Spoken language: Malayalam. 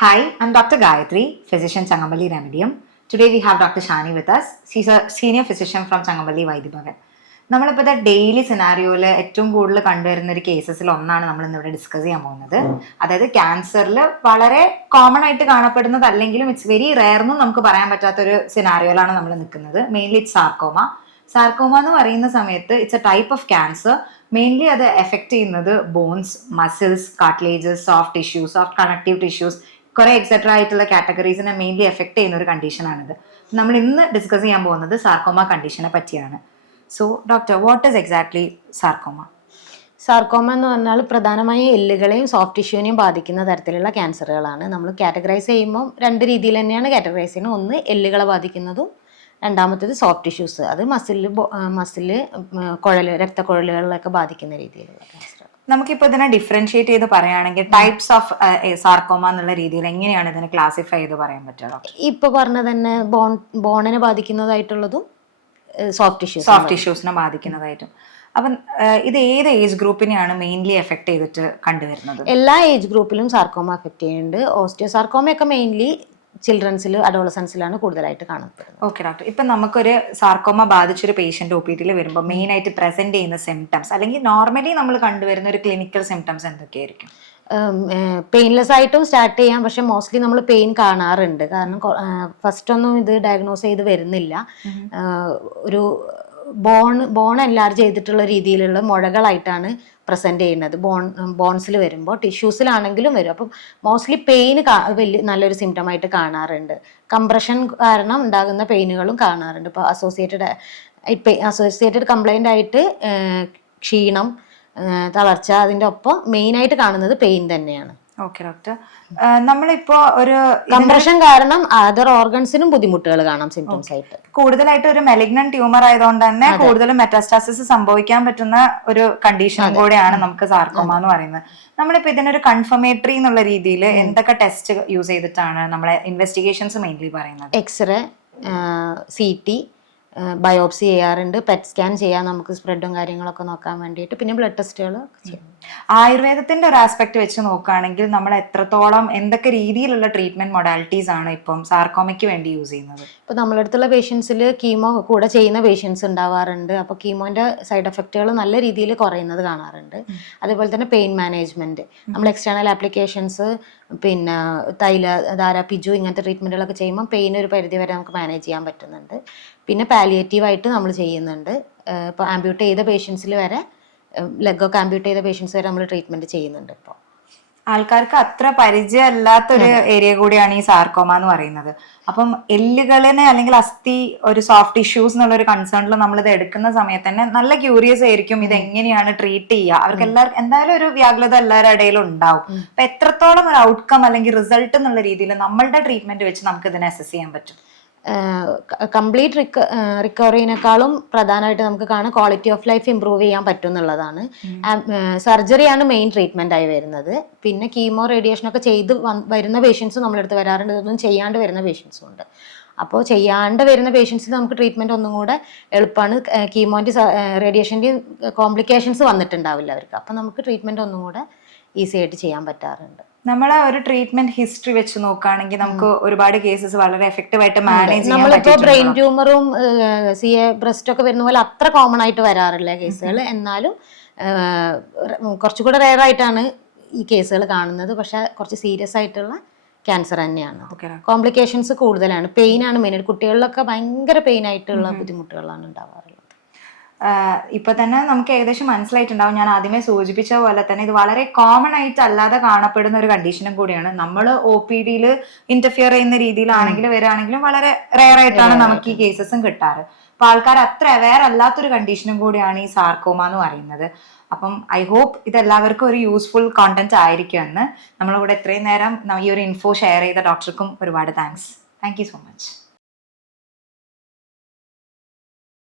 Hi, I'm Dr. Gayatri, physician Changamali Remedium. Today we have Dr. Shani with us. She's a senior physician from Changamali Vaidibhavan. നമ്മളിപ്പോൾ ഡെയിലി സിനാരിയോയിൽ ഏറ്റവും കൂടുതൽ കണ്ടുവരുന്ന ഒരു കേസസിൽ ഒന്നാണ് നമ്മൾ ഇന്നിവിടെ ഡിസ്കസ് ചെയ്യാൻ പോകുന്നത്. അതായത് ക്യാൻസറിൽ വളരെ കോമൺ ആയിട്ട് കാണപ്പെടുന്നതല്ലെങ്കിലും ഇറ്റ്സ് വെരി റെയർ എന്നും നമുക്ക് പറയാൻ പറ്റാത്തൊരു സിനാരിയോയിലാണ് നമ്മൾ നിൽക്കുന്നത്. Mainly it's sarcoma. സാർക്കോമ എന്ന് പറയുന്ന സമയത്ത് it's a type of cancer. Mainly അത് എഫക്ട് ചെയ്യുന്നത് bones, muscles, cartilages, soft tissues, soft connective tissues, കുറെ എക്സെട്ര ആയിട്ടുള്ള കാറ്റഗറീസിനെ മെയിൻലി എഫക്ട് ചെയ്യുന്ന ഒരു കണ്ടീഷനാണിത്. നമ്മൾ ഇന്ന് ഡിസ്കസ് ചെയ്യാൻ പോകുന്നത് സാർക്കോമ കണ്ടീഷനെ പറ്റിയാണ്. So doctor, what is exactly sarcoma? Sarcoma എന്ന് പറഞ്ഞാൽ പ്രധാനമായും എല്ലുകളെയും സോഫ്റ്റ് ടിഷ്യൂവിനെയും ബാധിക്കുന്ന തരത്തിലുള്ള ക്യാൻസറുകളാണ്. നമ്മൾ കാറ്റഗറൈസ് ചെയ്യുമ്പോൾ രണ്ട് രീതിയിൽ തന്നെയാണ് കാറ്റഗറൈസ് ചെയ്യുന്നത്. ഒന്ന് എല്ലുകളെ ബാധിക്കുന്നതും രണ്ടാമത്തേത് സോഫ്റ്റ് ടിഷ്യൂസ്, അത് മസില് കുഴൽ, രക്തക്കുഴലുകളിലൊക്കെ ബാധിക്കുന്ന രീതിയിലുള്ള ക്യാൻസർ. നമുക്കിപ്പോ ഇതിനെ ഡിഫറൻഷിയേറ്റ് ചെയ്ത് പറയുകയാണെങ്കിൽ ടൈപ്സ് ഓഫ് സാർക്കോമ എന്നുള്ള രീതിയിൽ എങ്ങനെയാണ് ഇതിനെ ക്ലാസിഫൈ ചെയ്ത് പറയാൻ പറ്റുക? ഇപ്പൊ പറഞ്ഞ തന്നെ ബോണിനെ ബാധിക്കുന്നതായിട്ടുള്ളതും സോഫ്റ്റ് ടിഷ്യൂസിനെ ബാധിക്കുന്നതായിട്ടും. അപ്പം ഇത് ഏത് ഏജ് ഗ്രൂപ്പിനെയാണ് മെയിൻലി എഫക്ട് ചെയ്തിട്ട് കണ്ടുവരുന്നത്? എല്ലാ ഏജ് ഗ്രൂപ്പിലും സാർക്കോമ എഫക്ട് ചെയ്യുന്നുണ്ട്. ഓസ്റ്റിയോസാർക്കോമയൊക്കെ മെയിൻലി ചിൽഡ്രൻസിൽ, അഡോളസൻസിലാണ് കൂടുതലായിട്ട് കാണപ്പെടുന്നത്. ഓക്കെ ഡോക്ടർ, ഇപ്പൊ നമുക്കൊരു സാർക്കോമ ബാധിച്ചൊരു പേഷ്യന്റ് ഒ പി ടിയിൽ വരുമ്പോൾ മെയിൻ ആയിട്ട് പ്രസന്റ് ചെയ്യുന്ന സിംറ്റംസ് അല്ലെങ്കിൽ നോർമലി നമ്മൾ കണ്ടുവരുന്ന ഒരു ക്ലിനിക്കൽ സിംറ്റംസ് എന്തൊക്കെയായിരിക്കും? പെയിൻലെസ് ആയിട്ടും സ്റ്റാർട്ട് ചെയ്യാം, പക്ഷെ മോസ്റ്റ്ലി നമ്മൾ പെയിൻ കാണാറുണ്ട്. കാരണം ഫസ്റ്റ് ഒന്നും ഇത് ഡയഗ്നോസ് ചെയ്ത് വരുന്നില്ല. ഒരു ബോൺ എൻലാർജ് ചെയ്തിട്ടുള്ള രീതിയിലുള്ള മുഴകളായിട്ടാണ് പ്രസന്റ് ചെയ്യുന്നത്. ബോൺസിൽ വരുമ്പോൾ ടിഷ്യൂസിലാണെങ്കിലും വരും. അപ്പം മോസ്റ്റ്ലി പെയിൻ നല്ലൊരു സിംറ്റം ആയിട്ട് കാണാറുണ്ട്. കംപ്രഷൻ കാരണം ഉണ്ടാകുന്ന പെയിനുകളും കാണാറുണ്ട്. ഇപ്പോൾ അസോസിയേറ്റഡ് കംപ്ലൈൻ്റ് ആയിട്ട് ക്ഷീണം, തളർച്ച, അതിൻ്റെ ഒപ്പം മെയിനായിട്ട് കാണുന്നത് പെയിൻ തന്നെയാണ്. ഓക്കെ ഡോക്ടർ, നമ്മളിപ്പോ ഒരു കംപ്രഷൻ കാരണം അതർ ഓർഗൻസിനും ബുദ്ധിമുട്ടുകൾ കാണാം സിംറ്റംസ് ആയിട്ട്. കൂടുതലായിട്ട് ഒരു മെലിഗ്നന്റ് ട്യൂമർ ആയതുകൊണ്ട് തന്നെ കൂടുതലും മെറ്റാസ്റ്റാസിസ് സംഭവിക്കാൻ പറ്റുന്ന ഒരു കണ്ടീഷനും കൂടെയാണ് നമുക്ക് സാർക്കോമ എന്ന് പറയുന്നത്. നമ്മളിപ്പോ ഇതിനൊരു കൺഫർമേറ്ററി എന്നുള്ള രീതിയിൽ എന്തൊക്കെ ടെസ്റ്റ് യൂസ് ചെയ്തിട്ടാണ് നമ്മളെ ഇൻവെസ്റ്റിഗേഷൻസ് മെയിൻലി പറയുന്നത്? എക്സ്റേ, CT, ബയോപ്സി ചെയ്യാറുണ്ട്, പെറ്റ് സ്കാൻ ചെയ്യാൻ നമുക്ക് സ്പ്രെഡും കാര്യങ്ങളൊക്കെ നോക്കാൻ വേണ്ടിയിട്ട്, പിന്നെ ബ്ലഡ് ടെസ്റ്റുകൾ ചെയ്യും. ആയുർവേദത്തിന്റെ ഒരു ആസ്പെക്ട് വെച്ച് നോക്കുകയാണെങ്കിൽ നമ്മൾ എത്രത്തോളം എന്തൊക്കെ രീതിയിലുള്ള ട്രീറ്റ്മെന്റ് മൊഡാലിറ്റീസ് ആണ് ഇപ്പം സാർക്കോമയ്ക്ക് വേണ്ടി യൂസ് ചെയ്യുന്നത്? ഇപ്പോൾ നമ്മളടുത്തുള്ള പേഷ്യൻസിൽ കീമോ കൂടെ ചെയ്യുന്ന പേഷ്യൻസ് ഉണ്ടാവാറുണ്ട്. അപ്പോൾ കീമോന്റെ സൈഡ് എഫക്റ്റുകൾ നല്ല രീതിയിൽ കുറയുന്നത് കാണാറുണ്ട്. അതേപോലെ തന്നെ പെയിൻ മാനേജ്മെന്റ്, നമ്മൾ എക്സ്റ്റേണൽ ആപ്ലിക്കേഷൻസ്, പിന്നെ തൈലധാര, പിജു, ഇങ്ങനത്തെ ട്രീറ്റ്മെന്റുകളൊക്കെ ചെയ്യുമ്പോൾ പെയിൻ ഒരു പരിധി വരെ നമുക്ക് മാനേജ് ചെയ്യാൻ പറ്റുന്നുണ്ട്. പിന്നെ പാലിയേറ്റീവായിട്ട് നമ്മൾ ചെയ്യുന്നുണ്ട്. ഇപ്പോൾ ആംബ്യൂട്ട് ചെയ്ത പേഷ്യൻസിൽ വരെ, ലെഗൊക്കെ ആംബ്യൂട്ട് ചെയ്ത പേഷ്യൻസ് വരെ നമ്മൾ ട്രീറ്റ്മെന്റ് ചെയ്യുന്നുണ്ട്. ഇപ്പോൾ ആൾക്കാർക്ക് അത്ര പരിചയമല്ലാത്തൊരു ഏരിയ കൂടിയാണ് ഈ സാർക്കോമ എന്ന് പറയുന്നത്. അപ്പം എല്ലുകളിനെ അല്ലെങ്കിൽ അസ്ഥി, ഒരു സോഫ്റ്റ് ടിഷ്യൂസ് എന്നുള്ള ഒരു കൺസേണിൽ നമ്മൾ ഇത് എടുക്കുന്ന സമയത്ത് തന്നെ നല്ല ക്യൂരിയസ് ആയിരിക്കും ഇത് എങ്ങനെയാണ് ട്രീറ്റ് ചെയ്യുക. അവർക്ക് എല്ലാവർക്കും എന്തായാലും ഒരു വ്യാകുലത എല്ലാവരുടെ ഇടയിലും ഉണ്ടാവും. അപ്പൊ എത്രത്തോളം ഒരു ഔട്ട്കം അല്ലെങ്കിൽ റിസൾട്ട് എന്നുള്ള രീതിയിൽ നമ്മളുടെ ട്രീറ്റ്മെന്റ് വെച്ച് നമുക്ക് ഇതിനെ അസസ് ചെയ്യാൻ പറ്റും? കംപ്ലീറ്റ് റിക്കവറിനേക്കാളും പ്രധാനമായിട്ട് നമുക്ക് കാണാം ക്വാളിറ്റി ഓഫ് ലൈഫ് ഇമ്പ്രൂവ് ചെയ്യാൻ പറ്റും എന്നുള്ളതാണ്. സർജറിയാണ് മെയിൻ ട്രീറ്റ്മെന്റ് ആയി വരുന്നത്. പിന്നെ കീമോ, റേഡിയേഷൻ ഒക്കെ ചെയ്ത് വരുന്ന പേഷ്യൻസും നമ്മളെടുത്ത് വരാറുണ്ട്. ഇതൊന്നും ചെയ്യാണ്ട് വരുന്ന പേഷ്യൻസും ഉണ്ട്. അപ്പോൾ ചെയ്യാണ്ട് വരുന്ന പേഷ്യൻസിന് നമുക്ക് ട്രീറ്റ്മെന്റ് ഒന്നും കൂടെ എളുപ്പമാണ്. കീമോന്റെ റേഡിയേഷൻ്റെയും കോംപ്ലിക്കേഷൻസ് വന്നിട്ടുണ്ടാവില്ല അവർക്ക്. അപ്പം നമുക്ക് ട്രീറ്റ്മെന്റ് ഒന്നും കൂടെ ഈസി ആയിട്ട് ചെയ്യാൻ പറ്റാറുണ്ട്. നമ്മളെ ഒരു ട്രീറ്റ്മെന്റ് ഹിസ്റ്ററി വെച്ച് നോക്കുകയാണെങ്കിൽ നമുക്ക് ഒരുപാട് കേസസ് വളരെ എഫക്റ്റീവ് ആയിട്ട് മാനേജ് ചെയ്യാൻ നമ്മളിപ്പോ ബ്രെയിൻ ട്യൂമറും CA ബ്രസ്റ്റ് ഒക്കെ വരുന്ന പോലെ അത്ര കോമൺ ആയിട്ട് വരാറില്ല കേസുകൾ. എന്നാലും കുറച്ചുകൂടെ റെയർ ആയിട്ടാണ് ഈ കേസുകൾ കാണുന്നത്. പക്ഷെ കുറച്ച് സീരിയസ് ആയിട്ടുള്ള ക്യാൻസർ തന്നെയാണ്. കോംപ്ലിക്കേഷൻസ് കൂടുതലാണ്. പെയിൻ ആണ് മെയിൻ. കുട്ടികളിലൊക്കെ ഭയങ്കര പെയിൻ ആയിട്ടുള്ള ബുദ്ധിമുട്ടുകളാണ് ഉണ്ടാവാറുള്ളത്. ഇപ്പൊ തന്നെ നമുക്ക് ഏകദേശം മനസ്സിലായിട്ടുണ്ടാവും, ഞാൻ ആദ്യമേ സൂചിപ്പിച്ച പോലെ തന്നെ ഇത് വളരെ കോമൺ ആയിട്ട് അല്ലാതെ കാണപ്പെടുന്ന ഒരു കണ്ടീഷനും കൂടിയാണ്. നമ്മൾ OPD ഇന്റർഫിയർ ചെയ്യുന്ന രീതിയിലാണെങ്കിലും വരികയാണെങ്കിലും വളരെ റെയർ ആയിട്ടാണ് നമുക്ക് ഈ കേസസും കിട്ടാറ്. അപ്പൊ ആൾക്കാർ അത്ര അവെയർ അല്ലാത്തൊരു കണ്ടീഷനും കൂടിയാണ് ഈ സാർക്കോമ എന്ന് പറയുന്നത്. അപ്പം ഐ ഹോപ്പ് ഇതെല്ലാവർക്കും ഒരു യൂസ്ഫുൾ കോണ്ടന്റ് ആയിരിക്കുമെന്ന്. നമ്മളിവിടെ ഇത്രയും നേരം ഈ ഒരു ഇൻഫോ ഷെയർ ചെയ്ത ഡോക്ടർക്കും ഒരുപാട് thanks. Thank you so much.